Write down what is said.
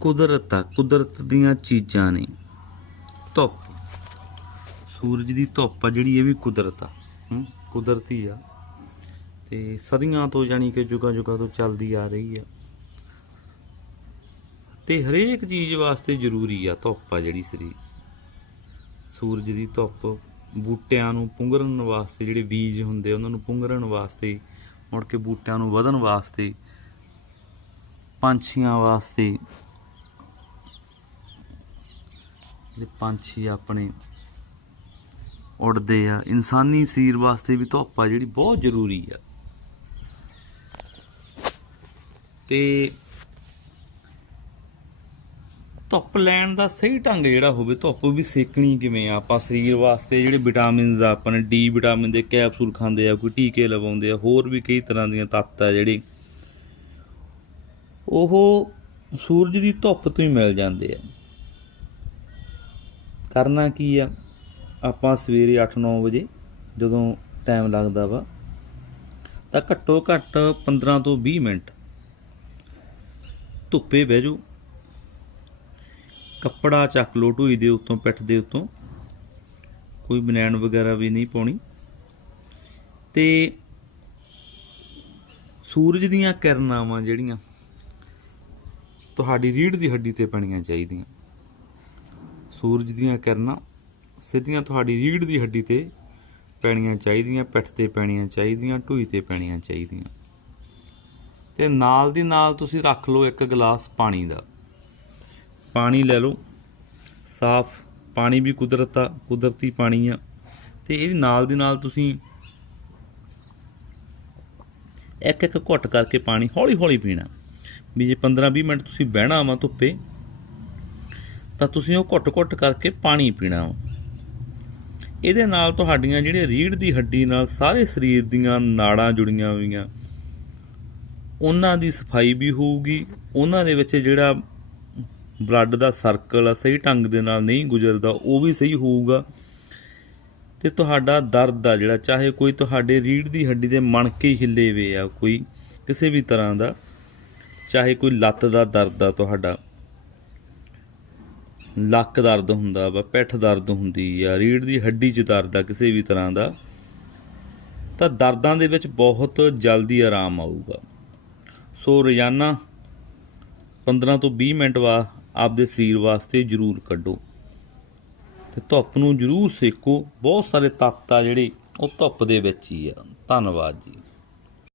ਕੁਦਰਤ ਆ, ਕੁਦਰਤ ਦੀਆਂ ਚੀਜ਼ਾਂ ਨੇ। ਧੁੱਪ। ਸੂਰਜ ਦੀ ਧੁੱਪ ਆ, ਜਿਹੜੀ ਇਹ ਵੀ ਕੁਦਰਤ ਆ ਕੁਦਰਤੀ ਆ। ਤੇ ਸਦੀਆਂ ਤੋਂ ਜਾਨੀ ਕਿ ਜੁਗਾਂ ਜੁਗਾਂ ਤੋਂ ਚੱਲਦੀ ਆ ਰਹੀ ਆ। ਤੇ ਹਰੇਕ ਚੀਜ਼ ਵਾਸਤੇ ਜ਼ਰੂਰੀ ਆ, ਧੁੱਪ ਆ ਜਿਹੜੀ ਸਰੀਰ। ਸੂਰਜ ਦੀ ਧੁੱਪ ਬੂਟਿਆਂ ਨੂੰ ਪੁੰਗਰਨ ਵਾਸਤੇ, ਜਿਹੜੇ ਬੀਜ ਹੁੰਦੇ ਉਹਨਾਂ ਨੂੰ ਪੁੰਗਰਨ ਵਾਸਤੇ, ਮੁੜ ਕੇ ਬੂਟਿਆਂ ਨੂੰ ਵਧਣ ਵਾਸਤੇ, ਪੰਛੀਆਂ ਵਾਸਤੇ ਜਿਹੜੇ ਪੰਛੀ ਆਪਣੇ ਉੱਡਦੇ ਆ। ਇਨਸਾਨੀ ਸਰੀਰ ਵਾਸਤੇ ਵੀ ਧੁੱਪ ਆ ਜਿਹੜੀ ਬਹੁਤ ਜ਼ਰੂਰੀ ਆ। ਤੇ ਧੁੱਪ ਲੈਣ ਦਾ ਸਹੀ ਢੰਗ ਜਿਹੜਾ ਹੋਵੇ, ਧੁੱਪ ਵੀ ਸੇਕਣੀ ਕਿਵੇਂ ਆ? ਆਪਾਂ ਸਰੀਰ ਵਾਸਤੇ ਜਿਹੜੇ ਵਿਟਾਮਿਨਸ ਆ, ਆਪਾਂ ਨੇ ਡੀ ਵਿਟਾਮਿਨ ਦੇ ਕੈਪਸੂਲ ਖਾਂਦੇ ਆ, ਕੋਈ ਟੀਕੇ ਲਵਾਉਂਦੇ ਆ, ਹੋਰ ਵੀ ਕਈ ਤਰ੍ਹਾਂ ਦੀਆਂ ਤੱਤ ਆ ਜਿਹੜੇ ਉਹ ਸੂਰਜ ਦੀ ਧੁੱਪ ਤੋਂ ਹੀ ਮਿਲ ਜਾਂਦੇ ਆ। ਕਰਨਾ ਕੀ ਆ? ਆਪਾਂ ਸਵੇਰੇ 8-9 ਵਜੇ ਜਦੋਂ ਟਾਈਮ ਲੱਗਦਾ ਵਾ, ਤਾਂ ਘੱਟੋ ਘੱਟ 15 ਤੋਂ 20 ਮਿੰਟ ਧੁੱਪੇ ਬਹਿ ਜਾਓ। ਕੱਪੜਾ ਚੱਕ ਲੋ ਢੋਈ ਦੇ ਉੱਤੋਂ, ਪਿੱਠ ਦੇ ਉੱਤੋਂ। ਕੋਈ ਬਨੈਣ ਵਗੈਰਾ ਵੀ ਨਹੀਂ ਪਾਉਣੀ। ਤੇ ਸੂਰਜ ਦੀਆਂ ਕਿਰਨਾਵਾਂ ਜਿਹੜੀਆਂ, ਤੁਹਾਡੀ ਰੀੜ੍ਹ ਦੀ ਹੱਡੀ ਤੇ ਪੈਣੀਆਂ ਚਾਹੀਦੀਆਂ। ਸੂਰਜ ਦੀਆਂ ਕਿਰਨਾਂ ਸਿੱਧੀਆਂ ਤੁਹਾਡੀ ਰੀੜ੍ਹ ਦੀ ਹੱਡੀ ਤੇ ਪੈਣੀਆਂ ਚਾਹੀਦੀਆਂ, ਪਿੱਠ ਤੇ ਪੈਣੀਆਂ ਚਾਹੀਦੀਆਂ ਢੂਈ ਤੇ ਪੈਣੀਆਂ ਚਾਹੀਦੀਆਂ। ਤੇ ਨਾਲ ਦੀ ਨਾਲ ਤੁਸੀਂ ਰੱਖ ਲਓ ਇੱਕ ਗਲਾਸ ਪਾਣੀ ਦਾ। ਪਾਣੀ ਲੈ ਲਓ। ਸਾਫ਼ ਪਾਣੀ ਵੀ ਕੁਦਰਤ ਆ ਕੁਦਰਤੀ ਪਾਣੀ ਆ। ਤੇ ਇਹਦੇ ਨਾਲ ਦੀ ਨਾਲ ਤੁਸੀਂ ਇੱਕ ਇੱਕ ਘੁੱਟ ਕਰਕੇ ਪਾਣੀ ਹੌਲੀ ਹੌਲੀ ਪੀਣਾ। ਵੀ ਜੇ 15-20 ਮਿੰਟ ਤੁਸੀਂ ਬਹਿਣਾ ਵਾ ਧੁੱਪੇ ਤਾਂ ਤੁਸੀਂ ਉਹ ਘੁੱਟ ਘੁੱਟ ਕਰਕੇ ਪਾਣੀ ਪੀਣਾ ਵਾ। ਇਹਦੇ ਨਾਲ ਤੁਹਾਡੀਆਂ ਜਿਹੜੀਆਂ ਰੀੜ੍ਹ ਦੀ ਹੱਡੀ ਨਾਲ ਸਾਰੇ ਸਰੀਰ ਦੀਆਂ ਨਾੜਾਂ ਜੁੜੀਆਂ ਹੋਈਆਂ। ਉਹਨਾਂ ਦੀ ਸਫ਼ਾਈ ਵੀ ਹੋਊਗੀ। ਉਹਨਾਂ ਦੇ ਵਿੱਚ ਜਿਹੜਾ ਬਲੱਡ ਦਾ ਸਰਕਲ ਆ, ਸਹੀ ਢੰਗ ਦੇ ਨਾਲ ਨਹੀਂ ਗੁਜ਼ਰਦਾ, ਉਹ ਵੀ ਸਹੀ ਹੋਊਗਾ। ਤੇ ਤੁਹਾਡਾ ਦਰਦ ਆ ਜਿਹੜਾ, ਚਾਹੇ ਕੋਈ ਤੁਹਾਡੇ ਰੀੜ੍ਹ ਦੀ ਹੱਡੀ ਦੇ ਮਣਕੇ ਹਿੱਲੇ ਵੇ ਆ ਕੋਈ, ਕਿਸੇ ਵੀ ਤਰ੍ਹਾਂ ਦਾ, ਚਾਹੇ ਕੋਈ ਲੱਤ ਦਾ ਦਰਦ ਆ ਤੁਹਾਡਾ। ਲੱਕ ਦਰਦ ਹੁੰਦਾ ਵਾ, ਪਿੱਠ ਦਰਦ ਹੁੰਦੀ ਆ, ਰੀੜ੍ਹ ਦੀ ਹੱਡੀ 'ਚ ਦਰਦ ਆ, ਕਿਸੇ ਵੀ ਤਰ੍ਹਾਂ ਦਾ, ਤਾਂ ਦਰਦਾਂ ਦੇ ਵਿੱਚ ਬਹੁਤ ਜਲਦੀ ਆਰਾਮ ਆਊਗਾ। ਸੋ ਰੋਜ਼ਾਨਾ 15 ਤੋਂ 20 ਮਿੰਟ ਵਾ ਆਪਦੇ ਸਰੀਰ ਵਾਸਤੇ ਜ਼ਰੂਰ ਕੱਢੋ। ਤੇ ਧੁੱਪ ਨੂੰ ਜ਼ਰੂਰ ਸੇਕੋ। ਬਹੁਤ ਸਾਰੇ ਤੱਤ ਆ ਜਿਹੜੇ ਉਹ ਧੁੱਪ ਦੇ ਵਿੱਚ ਹੀ ਆ। ਧੰਨਵਾਦ ਜੀ।